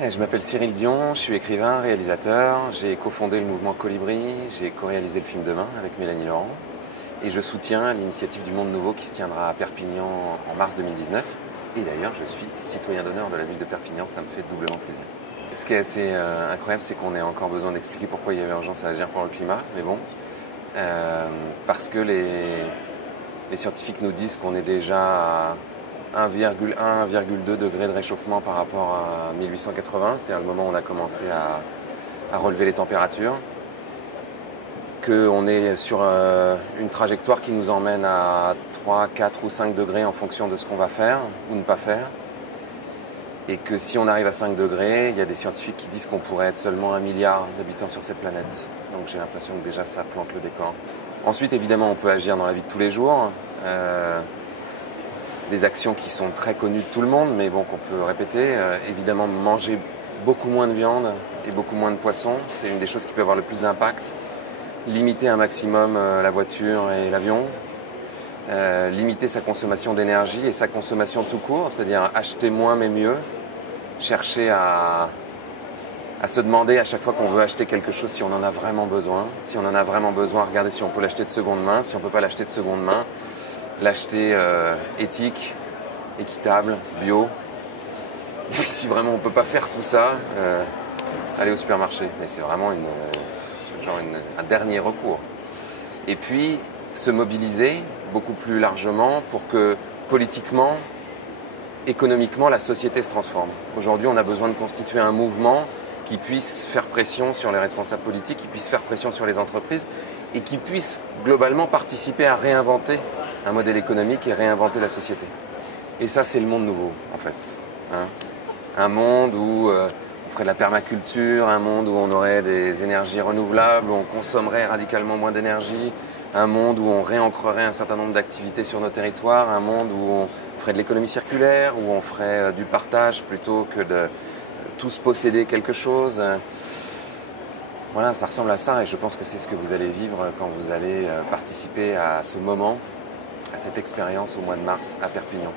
Je m'appelle Cyril Dion, je suis écrivain, réalisateur, j'ai cofondé le mouvement Colibri, j'ai co-réalisé le film Demain avec Mélanie Laurent et je soutiens l'initiative du Monde Nouveau qui se tiendra à Perpignan en mars 2019. Et d'ailleurs, je suis citoyen d'honneur de la ville de Perpignan, ça me fait doublement plaisir. Ce qui est assez incroyable, c'est qu'on ait encore besoin d'expliquer pourquoi il y avait urgence à agir pour le climat, mais bon, parce que les scientifiques nous disent qu'on est déjà à 1,1, 1,2 degrés de réchauffement par rapport à 1880, c'est-à-dire le moment où on a commencé à relever les températures, qu'on est sur une trajectoire qui nous emmène à 3, 4 ou 5 degrés en fonction de ce qu'on va faire ou ne pas faire, et que si on arrive à 5 degrés, il y a des scientifiques qui disent qu'on pourrait être seulement 1 milliard d'habitants sur cette planète. Donc j'ai l'impression que déjà ça plante le décor. Ensuite, évidemment, on peut agir dans la vie de tous les jours. Des actions qui sont très connues de tout le monde, mais bon, qu'on peut répéter. Évidemment, manger beaucoup moins de viande et beaucoup moins de poisson, c'est une des choses qui peut avoir le plus d'impact. Limiter un maximum la voiture et l'avion. Limiter sa consommation d'énergie et sa consommation tout court, c'est-à-dire acheter moins mais mieux. Chercher à se demander à chaque fois qu'on veut acheter quelque chose si on en a vraiment besoin. Si on en a vraiment besoin, regardez si on peut l'acheter de seconde main. Si on ne peut pas l'acheter de seconde main, l'acheter éthique, équitable, bio. Et puis si vraiment on ne peut pas faire tout ça, aller au supermarché. Mais c'est vraiment un dernier recours. Et puis se mobiliser beaucoup plus largement pour que politiquement, économiquement, la société se transforme. Aujourd'hui, on a besoin de constituer un mouvement qui puisse faire pression sur les responsables politiques, qui puisse faire pression sur les entreprises et qui puisse globalement participer à réinventer un modèle économique et réinventer la société. Et ça, c'est le monde nouveau, en fait. Un monde où on ferait de la permaculture, un monde où on aurait des énergies renouvelables, où on consommerait radicalement moins d'énergie, un monde où on réancrerait un certain nombre d'activités sur nos territoires, un monde où on ferait de l'économie circulaire, où on ferait du partage plutôt que de tous posséder quelque chose. Voilà, ça ressemble à ça et je pense que c'est ce que vous allez vivre quand vous allez participer à ce moment, à cette expérience au mois de mars à Perpignan.